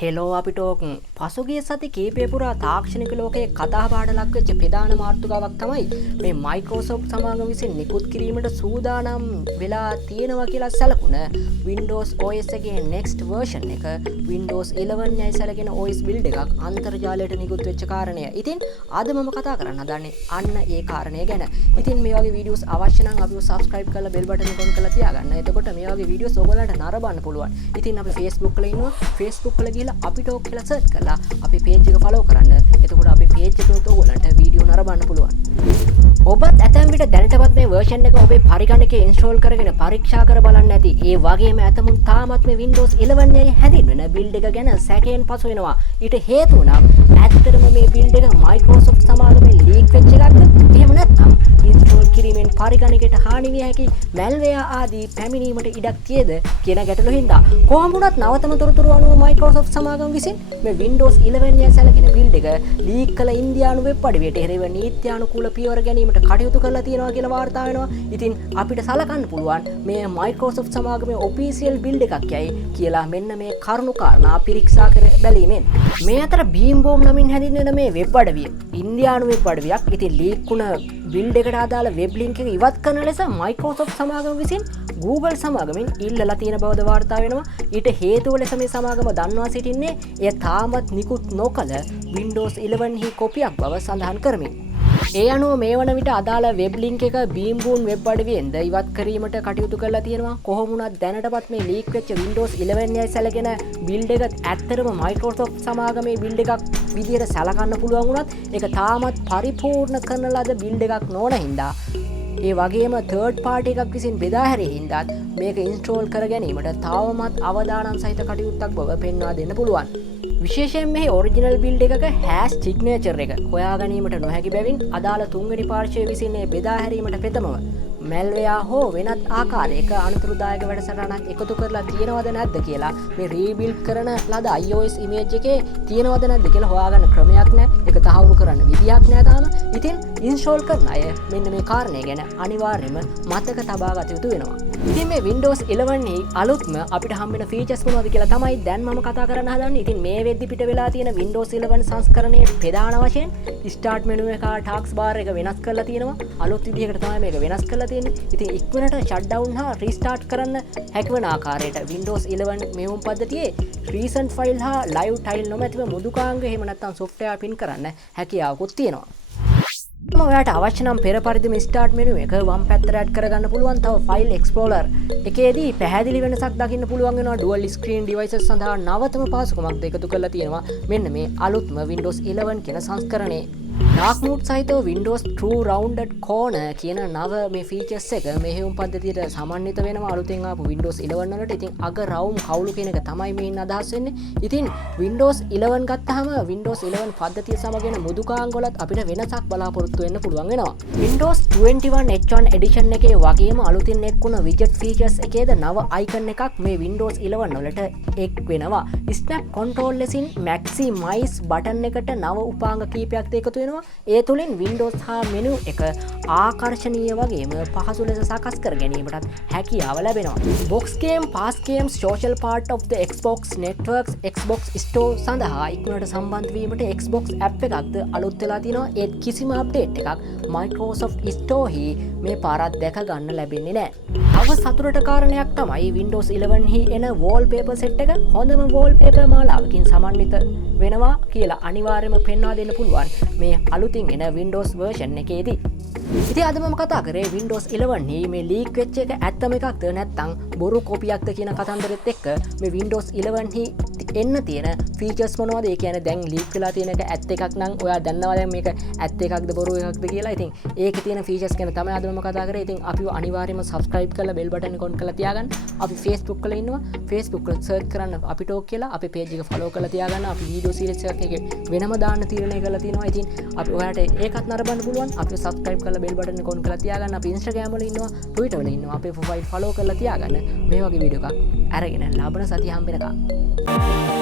Hello අපිට පසුගිය සති කීපය පුරා තාක්ෂණික ලෝකයේ කතාබහට ලක්වෙච්ච ප්‍රධාන මාතෘකාවක් තමයි මේ Microsoft සමාගම විසින් නිකුත් කිරීමට සූදානම් වෙලා තියෙනවා කියලා සැලකුණ Windows OS එකේ next version එක Windows 11 යයි සැලකෙන OS build එකක් අන්තර්ජාලයට නිකුත් වෙච්ච කාරණය. ඉතින් අද මම කතා කරන්න හදන්නේ අන්න ඒ කාරණය ගැන. ඉතින් මේ වගේ වීඩියෝස් අවශ්‍ය නම් අපිව subscribe කරලා bell button එක on කරලා තියාගන්න. එතකොට මේ වගේ වීඩියෝස් ඔයගොල්ලන්ට නරඹන්න පුළුවන්. ඉතින් අපි Facebook වල ඉන්නවා. Facebook වල ගිහලා අපිට ඕක කියලා සර්ච් කරලා අපේ page එක follow කරන්න. එතකොට අපේ page එකට ඔයගොල්ලන්ට වීඩියෝ නරඹන්න පුළුවන්. ඔබත් ඇතැම් විට දැනටමත් මේ version එක ඔබේ පරිගණකයේ install කරගෙන පරීක්ෂා කර බලන්න නැති. ඒ වගේම ඇතමුන් තාමත් මේ Windows 11 යයි හැදින්වෙන build එක ගැන සැකයෙන් පසු වෙනවා. ඊට හේතුව නම් ඇත්තටම මේ build එක Microsoft සමාගමෙන් leak වෙච්ච එකක්ද? එහෙම නැත්නම් install කිරීමෙන් පරිගණකයට හානි විය හැකි malware ආදී පැමිණීමට ඉඩක් තියේද කියන ගැටලුව හින්දා කොහොම වුණත් නවතම තොරතුරු අනුව Microsoft සමාගම විසින් මේ Windows 11 යයි සැලකෙන build එක leak කළ ඉන්දියානු වෙබ් අඩවියට එරෙහිව නීත්‍යානුකූල පියවර ගැනීමට කටයුතු කරලා තියෙනවා කියලා වාර්තා වෙනවා. ඉතින් අපිට සලකන්න පුළුවන් මේ Microsoft සමාගමේ official build එකක් යයි කියලා මෙන්න මේ කරුණු කාරණා පරීක්ෂා කර බැලීමෙන්. මේ අතර Beamboom නමින් හැදින්වෙන මේ වෙබ් අඩවිය ඉන්දියානු වෙබ් අඩවියක්. ඉතින් leak වුණ build එකට අදාළ වෙබ් ලින්ක් එක ඉවත් කරන ලෙස Microsoft සමාගම විසින් Google සමාගමෙන් ඉල්ලලා තියෙන බවද වාර්තා වෙනවා. ඊට හේතුව ලෙස මේ සමාගම දන්වා සිටින්නේ එය තාමත් නිකුත් නොකළ Windows 11 හි කොපියක් බව සඳහන් කරමින්. ඒ අනුව මේ වන විට අදාළ වෙබ් ලින්ක් එක Beamboom වෙබ් අඩවියෙන්ද ඉවත් කිරීමට කටයුතු කරලා තියෙනවා. කොහොම වුණත් දැනටපත් මේ ලීක් වෙච්ච Windows 11 යයි සැලකෙන build එක ඇත්තටම Microsoft සමාගමේ build එකක් විදියට සැලකන්න පුළුවන් වුණත් ඒක තාමත් පරිපූර්ණ කරන ලද build එකක් නොවන හින්දා ඒ වගේම third party එකක් විසින් බෙදා හැරීම හින්දා මේක install කර ගැනීමට තවමත් අවදානම් සහිත කටයුත්තක් බව පෙන්වා දෙන්න පුළුවන්. විශේෂයෙන් මේ ඔරිජිනල් බිල්ඩ් එකක හැෂ් සිග්නේචර් එක හොයා ගැනීමට නොහැකි බැවින් අදාළ තුන්වෙනි පාර්ශ්වය විසින් මේ බෙදා හැරීමට ප්‍රථමව malware හෝ වෙනත් ආකාරයක අනුතුරුදායක වැඩසටහනක් එකතු කරලා තියෙනවද නැද්ද කියලා මේ රීබිල්ඩ් කරන ලද iOS image එකේ තියෙනවද නැද්ද කියලා හොයාගන්න ක්‍රමයක් නැහැ. ඒක තහවුරු කරන්න විදියක් නැහැ තාම. ඉතින් install කරන අය මෙන්න මේ කාරණේ ගැන අනිවාර්යයෙන්ම මතක තබා ගත යුතු වෙනවා. ඉතින් මේ Windows 11 හි අලුත්ම අපිට හම්බෙන features මොනවද කියලා තමයි දැන් මම කතා කරන්න හදන්නේ. ඉතින් මේ වෙද්දි පිට වෙලා තියෙන Windows 11 සංස්කරණයේ ප්‍රධාන වශයෙන් start menu එක task bar එක වෙනස් කරලා තියෙනවා. අලුත් විදිහකට තමයි මේක වෙනස් කරලා තියෙන්නේ. ඉතින් ඉක්මනට shutdown හා restart කරන්න හැකිවන ආකාරයට Windows 11 මෙවුම් පද්ධතියේ recent file හා live tile නොමැතිව මෘදුකාංග එහෙම නැත්නම් software pin කරන්න හැකියාවකුත් තියෙනවා. ඔයාට අවශ්‍ය නම් පෙර පරිදිම start menu එක වම් පැත්තට add කරගන්න පුළුවන්. තව file explorer එකේදී පැහැදිලි වෙනසක් දකින්න පුළුවන් වෙනවා. dual screen devices සඳහා නවතම පහසුකමක් එකතු කරලා තියෙනවා මෙන්න මේ අලුත්ම Windows 11 කියන සංස්කරණයේ. dark mode සහිතව Windows True Rounded Corner කියන නව මේ features එක මෙහෙයුම් පද්ධතියට සමන්විත වෙනවා අලුතෙන් ආපු Windows 11 වලට. ඉතින් අග රවුම් කවුළු කියන එක තමයි මේන් අදහස් වෙන්නේ. ඉතින් Windows 11 ගත්තාම Windows 11 පද්ධතිය සමගින මෘදුකාංග වලත් අපිට වෙනසක් බලාපොරොත්තු වෙන්න පුළුවන් වෙනවා. Windows 21 H1 edition එකේ වගේම අලුතින් එක්ුණ widget features එකේද නව icon එකක් මේ Windows 11 වලට එක් වෙනවා. snap control ලෙසින් maximize button එකට නව උපාංග කීපයක් එකතු වෙනවා. ඒ තුලින් Windows හා menu එක ආකර්ශනීය වගේම පහසු ලෙස සකස් කර ගැනීමටත් හැකියාව ලැබෙනවා. box game, pass games, social part of the Xbox networks, Xbox Store සඳහා ඉක්මනට සම්බන්ධ වීමට Xbox app එකක්ද අලුත් වෙලා තිනවා. ඒත් කිසිම අප්ඩේට් එකක් Microsoft Store හි මේ පාරත් දැක ගන්න ලැබෙන්නේ නැහැ. තව සතුටට කාරණයක් තමයි Windows 11 හි එන wallpaper set එක හොඳම wallpaper මාලාවකින් සමන්විත වෙනවා කියලා අනිවාර්යයෙන්ම පෙන්වා දෙන්න පුළුවන් මේ අලුතින් එන Windows version එකේදී. ඉතින් අද මම කතා කරේ Windows 11 හි මේ leak වෙච්ච එක ඇත්තම එකක්ද නැත්නම් බොරු කොපියක්ද කියන කතන්දරෙත් එක්ක මේ Windows 11 හි එන්න තියෙන features මොනවද? ඒ කියන්නේ දැන් leak වෙලා තියෙන එක ඇත්ත එකක් නම් ඔයා දන්නවා දැන් මේක ඇත්ත එකක්ද බොරු එකක්ද කියලා. ඉතින් ඒකේ තියෙන features ගැන තමයි අද මම කතා කරේ. ඉතින් අපිව අනිවාර්යයෙන්ම subscribe කරලා bell button එක on කරලා තියාගන්න. අපි Facebook වල ඉන්නවා. Facebook වල search කරන්න අපි talk කියලා අපේ page එක follow කරලා තියාගන්න. අපි video series එකක් වෙනම දාන්න තීරණය කරලා තියෙනවා. ඉතින් අපි ඔයාලට ඒකත් නරඹන්න පුළුවන්. අපිව subscribe කරලා bell button එක on කරලා තියාගන්න. අපි Instagram වල ඉන්නවා, Twitter වල ඉන්නවා. අපේ profile follow කරලා තියාගන්න. මේ වගේ වීඩියෝ එකක් අරගෙන ලබන සතිය හම්බ වෙනකම්